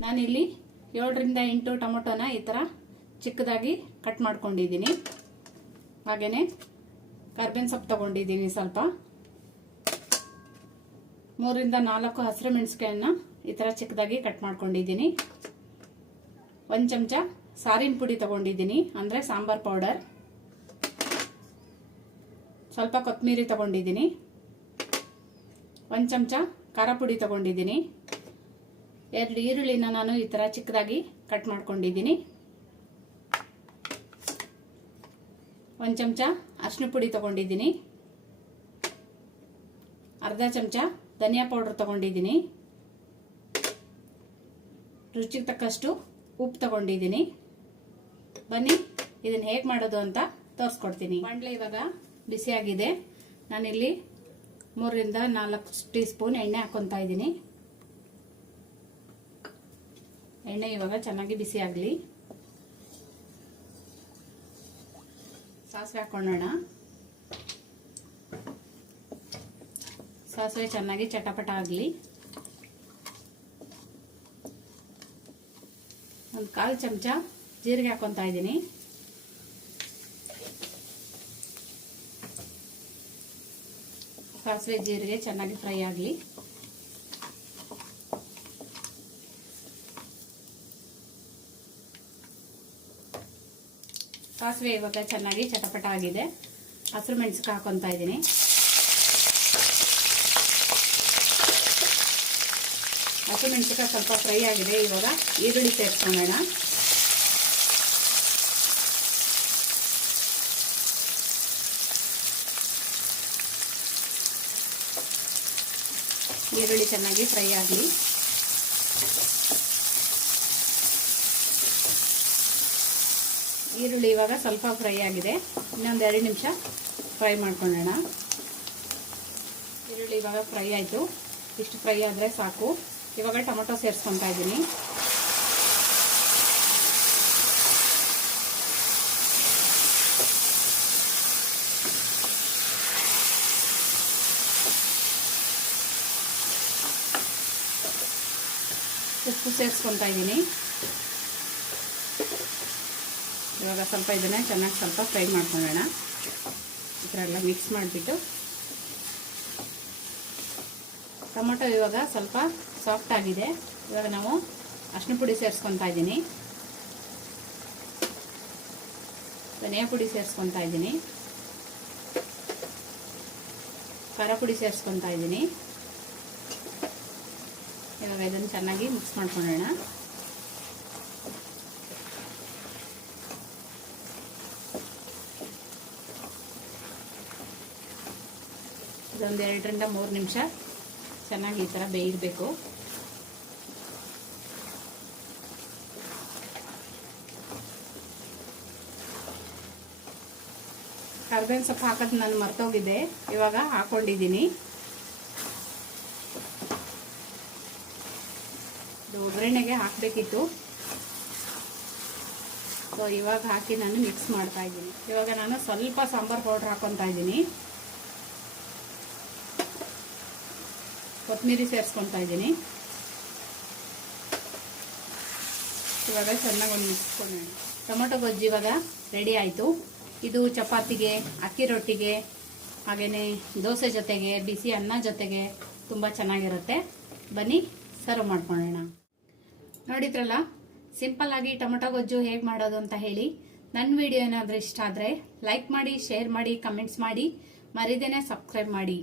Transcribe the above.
ನಾನಿಲ್ಲಿ 7 ರಿಂದ 8 ಟೊಮೊಟೊನ ಈ ಥರ ಚಿಕ್ಕದಾಗಿ ಕಟ್ ಮಾಡ್ಕೊಂಡಿದ್ದೀನಿ. ಹಾಗೇನೆ ಕರ್ಬೇವಿನ ಸೊಪ್ಪು ತಗೊಂಡಿದ್ದೀನಿ ಸ್ವಲ್ಪ. 3 ರಿಂದ 4 ಹಸಿರು ಮೆಣಸಿನಕಾಯಿನ ಈ ಥರ ಚಿಕ್ಕದಾಗಿ ಕಟ್ ಮಾಡ್ಕೊಂಡಿದ್ದೀನಿ. 1 ಚಮಚ ಸಾರಿನ ಪುಡಿ ತಗೊಂಡಿದ್ದೀನಿ, ಅಂದರೆ ಸಾಂಬಾರ್ ಪೌಡರ್. ಸ್ವಲ್ಪ ಕೊತ್ತಂಬರಿ ತಗೊಂಡಿದ್ದೀನಿ. 1 ಚಮಚ ಖಾರ ಪುಡಿ ತಗೊಂಡಿದ್ದೀನಿ. 2 ಈರುಳ್ಳಿನ ನಾನು ಈ ಥರ ಚಿಕ್ಕದಾಗಿ ಕಟ್ ಮಾಡ್ಕೊಂಡಿದ್ದೀನಿ. 1 ಚಮಚ ಅರಿಶಿನ ಪುಡಿ ತಗೊಂಡಿದ್ದೀನಿ. ಅರ್ಧ ಚಮಚ ಧನಿಯಾ ಪೌಡರ್ ತಗೊಂಡಿದ್ದೀನಿ. ರುಚಿಗೆ ತಕ್ಕಷ್ಟು ಉಪ್ಪು ತಗೊಂಡಿದ್ದೀನಿ. ಬನ್ನಿ ಇದನ್ನ ಹೇಗೆ ಮಾಡೋದು ಅಂತ ತೋರಿಸ್ಕೊಡ್ತೀನಿ. ಬಾಣಲೆ ಇವಾಗ ಬಿಸಿಯಾಗಿದೆ. ನಾನಿಲ್ಲಿ 3 ರಿಂದ 4 ಟೀ ಸ್ಪೂನ್ ಎಣ್ಣೆ ಹಾಕೊತಾ ಇದ್ದೀನಿ. ಎಣ್ಣೆ ಇವಾಗ ಚೆನ್ನಾಗಿ ಬಿಸಿ ಆಗಲಿ. ಸಾಸಿವೆ ಹಾಕೊಳ್ಳೋಣ. ಸಾಸಿವೆ ಚೆನ್ನಾಗಿ ಚಟಪಟ ಆಗಲಿ. 1/4 ಚಮಚ ಜೀರಿಗೆ ಹಾಕೊತಾ ಇದ್ದೀನಿ. ಸಾಸಿವೆ ಜೀರಿಗೆ ಚೆನ್ನಾಗಿ ಫ್ರೈ ಆಗಲಿ. ಸಾಸಿವೆ ಇವಾಗ ಚೆನ್ನಾಗಿ ಚಟಪಟ ಆಗಿದೆ. ಹಸಿರು ಮೆಣಸಿನಕಾಯಿ ಹಾಕೊತಾ ಇದ್ದೀನಿ. ಹಸಿರು ಮೆಣಸಿನಕಾಯಿ ಸ್ವಲ್ಪ ಫ್ರೈ ಆಗಿದೆ. ಇವಾಗ ಈರುಳ್ಳಿ ಸೇರಿಸ್ಕೊಳ್ಳೋಣ. ಈರುಳ್ಳಿ ಚೆನ್ನಾಗಿ ಫ್ರೈ ಆಗಲಿ. ಈರುಳ್ಳಿ ಇವಾಗ ಸ್ವಲ್ಪ ಫ್ರೈ ಆಗಿದೆ. ಇನ್ನೊಂದು 2 ನಿಮಿಷ ಫ್ರೈ ಮಾಡ್ಕೊಳ್ಳೋಣ. ಈರುಳ್ಳಿ ಇವಾಗ ಫ್ರೈ ಆಯಿತು. ಇಷ್ಟು ಫ್ರೈ ಆದರೆ ಸಾಕು. ಇವಾಗ ಟೊಮೊಟೊ ಸೇರಿಸ್ಕೊತಾ ಇದ್ದೀನಿ. ಉಪ್ಪು ಸೇರಿಸ್ಕೊತಾ ಇದ್ದೀನಿ. ಇವಾಗ ಸ್ವಲ್ಪ ಇದನ್ನ ಚೆನ್ನಾಗಿ ಸ್ವಲ್ಪ ಫ್ರೈ ಮಾಡ್ಕೊಳ್ಳೋಣ. ಈ ಥರ ಎಲ್ಲ ಮಿಕ್ಸ್ ಮಾಡಿಬಿಟ್ಟು ಟೊಮೊಟೊ ಇವಾಗ ಸ್ವಲ್ಪ ಸಾಫ್ಟ್ ಆಗಿದೆ. ಇವಾಗ ನಾವು ಅರಿಶಿನ ಪುಡಿ ಸೇರಿಸ್ಕೊತಾ ಇದ್ದೀನಿ. ಧನಿಯಾ ಪುಡಿ ಸೇರಿಸ್ಕೊತಾ ಇದ್ದೀನಿ. ಖಾರ ಪುಡಿ ಸೇರಿಸ್ಕೊತಾ ಇದ್ದೀನಿ. ಇವಾಗ ಇದನ್ನು ಚೆನ್ನಾಗಿ ಮಿಕ್ಸ್ ಮಾಡ್ಕೊಳ್ಳೋಣ. ಇದೊಂದು 2 ರಿಂದ 3 ನಿಮಿಷ ಚೆನ್ನಾಗಿ ಈ ಥರ ಬೇಯಬೇಕು. ಕರ್ಬೇವಿನ ಸೊಪ್ಪು ಹಾಕೋದು ನಾನು ಮರ್ತೋಗಿದ್ದೆ. ಇವಾಗ ಹಾಕೊಂಡಿದ್ದೀನಿ. ಒಗ್ಗರಣೆಗೆ ಹಾಕಬೇಕಿತ್ತು. ಸೊ ಇವಾಗ ಹಾಕಿ ನಾನು ಮಿಕ್ಸ್ ಮಾಡ್ತಾ ಇದ್ದೀನಿ. ಇವಾಗ ನಾನು ಸ್ವಲ್ಪ ಸಾಂಬಾರ್ ಪೌಡರ್ ಹಾಕೊತಾ ಇದ್ದೀನಿ. ಕೊತ್ತಂಬರಿ ಸೇರಿಸ್ಕೊತಾ ಇದ್ದೀನಿ. ಇವಾಗ ಚೆನ್ನಾಗಿ ಒಂದು ಮಿಕ್ಸ್ಕೊಳ್ಳೋಣ. ಟೊಮೊಟೊ ಗೊಜ್ಜು ಇವಾಗ ರೆಡಿ ಆಯಿತು. ಇದು ಚಪಾತಿಗೆ, ಅಕ್ಕಿ ರೊಟ್ಟಿಗೆ, ಹಾಗೆಯೇ ದೋಸೆ ಜೊತೆಗೆ, ಬಿಸಿ ಅನ್ನ ಜೊತೆಗೆ ತುಂಬ ಚೆನ್ನಾಗಿರುತ್ತೆ. ಬನ್ನಿ ಸರ್ವ್ ಮಾಡ್ಕೊಳ್ಳೋಣ. ನೋಡಿದ್ರಲ್ಲ, ಸಿಂಪಲ್ ಆಗಿ ಟೊಮೊಟೊ ಗೊಜ್ಜು ಹೇಗೆ ಮಾಡೋದು ಅಂತ ಹೇಳಿ. ನನ್ನ ವಿಡಿಯೋ ಏನಾದರೂ ಇಷ್ಟ ಆದರೆ ಲೈಕ್ ಮಾಡಿ, ಶೇರ್ ಮಾಡಿ, ಕಮೆಂಟ್ಸ್ ಮಾಡಿ, ಮರಿದೇನೆ ಸಬ್ಸ್ಕ್ರೈಬ್ ಮಾಡಿ.